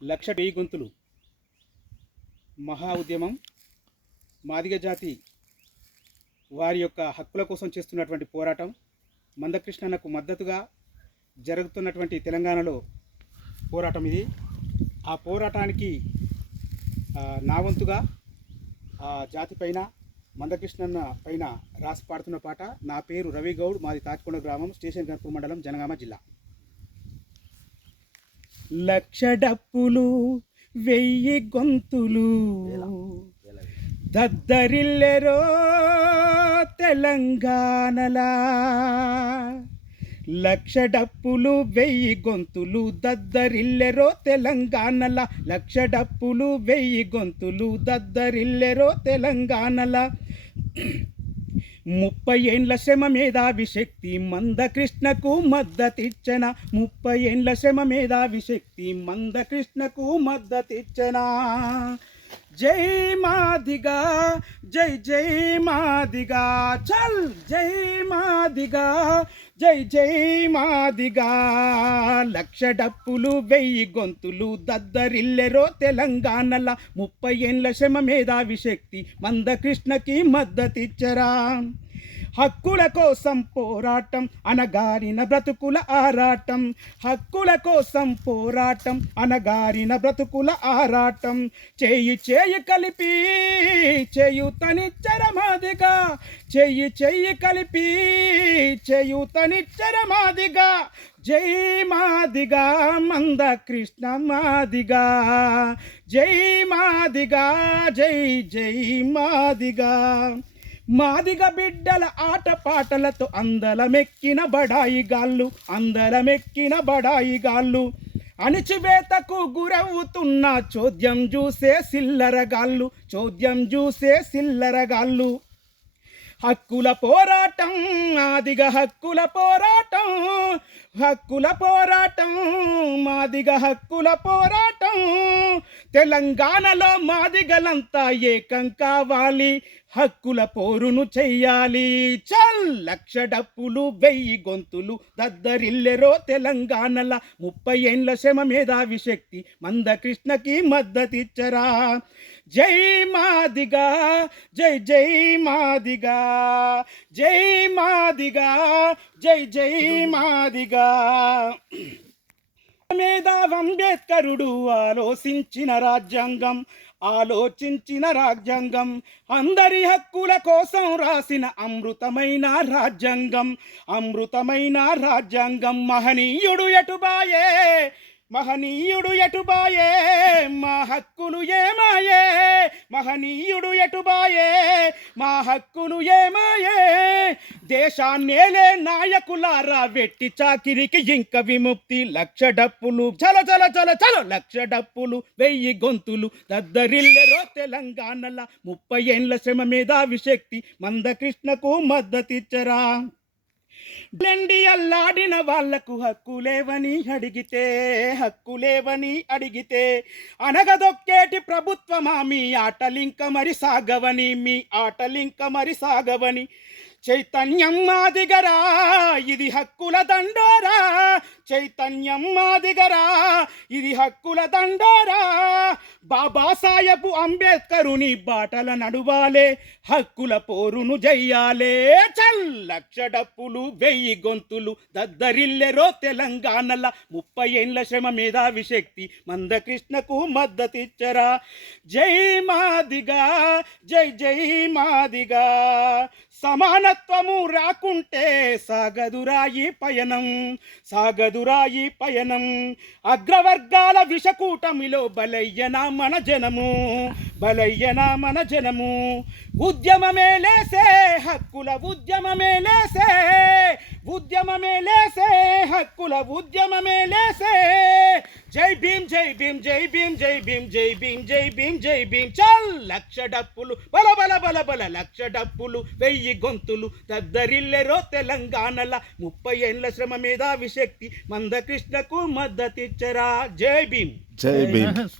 లక్ష వెయ్యి గొంతులు. మహా ఉద్యమం మాదిగ జాతి వారి యొక్క హక్కుల కోసం చేస్తున్నటువంటి పోరాటం మందకృష్ణన్నకు మద్దతుగా జరుగుతున్నటువంటి తెలంగాణలో పోరాటం ఇది. ఆ పోరాటానికి నా వంతుగా ఆ జాతి పైన మందకృష్ణన్న పైన రాసి పాడుతున్న పాట నా పేరు రవి గౌడ్ మాది తాటికొండ గ్రామం స్టేషన్ గన్పూర్ మండలం జనగామ జిల్లా. లక్ష డప్పులు వెయ్యి గొంతులు. దద్దరిల్లెరో తెలంగాణలా. లక్ష డప్పులు వెయ్యి గొంతులు దద్దరిల్లెరో తెలంగాణల. లక్ష డప్పులు వెయ్యి గొంతులు దద్దరిల్లెరో తెలంగాణల. ముప్పై ఏండ్ల శ్రమ మేధావిశక్తి మందకృష్ణకు మద్దతిచ్చన. ముప్పై ఏండ్ల శ్రమ మేధావిశక్తి మందకృష్ణకు మద్దతిచ్చనా. జై మాదిగా జై జై మాదిగా చల్ జై మాదిగా జై జై మాదిగా. లక్ష డప్పులు వెయ్యి గొంతులు దద్దరిల్లెరో తెలంగాణల ముప్పై ఏండ్ల శ్రమ మేధావి శక్తి మందకృష్ణకి మద్దతిచ్చరా. హక్కుల కోసం పోరాటం అనగారిన బ్రతుకుల ఆరాటం. హక్కుల కోసం పోరాటం అనగారిన బ్రతుకుల ఆరాటం. చేయి చేయి కలిపి చేయుతనిచ్చరమాదిగా చెయ్యి చెయ్యి కలిపి చేయుతనిచ్చరమాదిగా జై మాదిగా మంద కృష్ణ మాదిగా. జై మాదిగా జై జై మాదిగా. మాదిగ బిడ్డల ఆటపాటలతో అందలమెక్కిన బడాయి గాళ్ళు అందలమెక్కిన బడాయి గాళ్ళు. అణిచివేతకు గురవుతున్న చోద్యం చూసే సిల్లరగాళ్ళు చోద్యం చూసే సిల్లరగాళ్ళు హక్కుల పోరాటం మాదిగ హక్కుల పోరాటం హక్కుల పోరాటం మాదిగ హక్కుల పోరాటం. తెలంగాణలో మాదిగలంతా ఏకం కావాలి. హక్కుల పోరును చెయ్యాలి. చల్! లక్ష డప్పులు వెయ్యి గొంతులు దద్దరిల్లెరో తెలంగాణల ముప్పై ఏండ్ల శ్రమ మేధావి శక్తి మందకృష్ణకి మద్దతిచ్చరా. జై మాదిగా జై జై మాదిగా జై మాదిగా జై జై మాదిగా. మేధావ్ అంబేద్కరుడు ఆలోచించిన రాజ్యాంగం ఆలోచించిన రాజ్యాంగం. అందరి హక్కుల కోసం రాసిన అమృతమైన రాజ్యాంగం. అమృతమైన రాజ్యాంగం మహనీయుడు ఎటుబాయే? మహనీయుడు ఎటుబాయే? మా హక్కులు ఏమాయే? మహనీయుడు ఎటుబాయే? మా హక్కులు ఏమాయే? దేశాన్నేలే నాయకులారా వెట్టి చాకిరికి ఇంక విముక్తి. లక్ష డప్పులు చల చల చల చల లక్ష డప్పులు వెయ్యి గొంతులు. దద్దరిల్లెరో తెలంగాణల ముప్పై ఏండ్ల శ్రమ మేధావిశక్తి మందకృష్ణకు మద్దతిచ్చరా. బ్లెండి అల్లాడిన వాళ్ళకు హక్కులేవని అడిగితే హక్కులేవని అడిగితే అనగదొక్కేటి ప్రభుత్వమా? మీ ఆటలింక మరి సాగవని మీ ఆటలింక మరి సాగవని. చైతన్యం మాదిగరా ఇది హక్కుల దండోరా చైతన్యం మాదిగరా ఇది హక్కుల దండోరా. బాబాసాహెబ్ అంబేద్కరుని బాటల నడువాలే హక్కుల పోరును జయ్యాలే. చల్ లక్ష డప్పులు వెయ్యి గొంతులు దద్దరిల్లెరో తెలంగాణల ముప్పై ఏండ్ల శ్రమ మేధావి శక్తి మందకృష్ణకు మద్దతిచ్చరా. జై మాదిగా జై జై మాదిగా. సమానత్వము రాకుంటే సాగదురాయి పయనం. సాగదు దురాయి పయనం. అగ్రవర్గాల విషకూటమిలో బలయ్యన మన జనము బలయ్యన మన జనము. ఉద్యమమే లేసే హక్కుల ఉద్యమమే లేసే ఉద్యమమే లేసే హక్కుల ఉద్యమమే లేసే. జై భీమ్ జై భీమ్ జై భీమ్ జై భీమ్ జై భీమ్ జై భీమ్ జై భీమ్. చల్! లక్ష డప్పులు బల బల బల బల లక్ష డప్పులు వెయ్యి గొంతులు దద్దరిల్లెరో తెలంగాణల ముప్పై ఏండ్ల శ్రమ మేధావి శక్తి మందకృష్ణకు మద్దతిచ్చరా. జై భీమ్. జై భీమ్.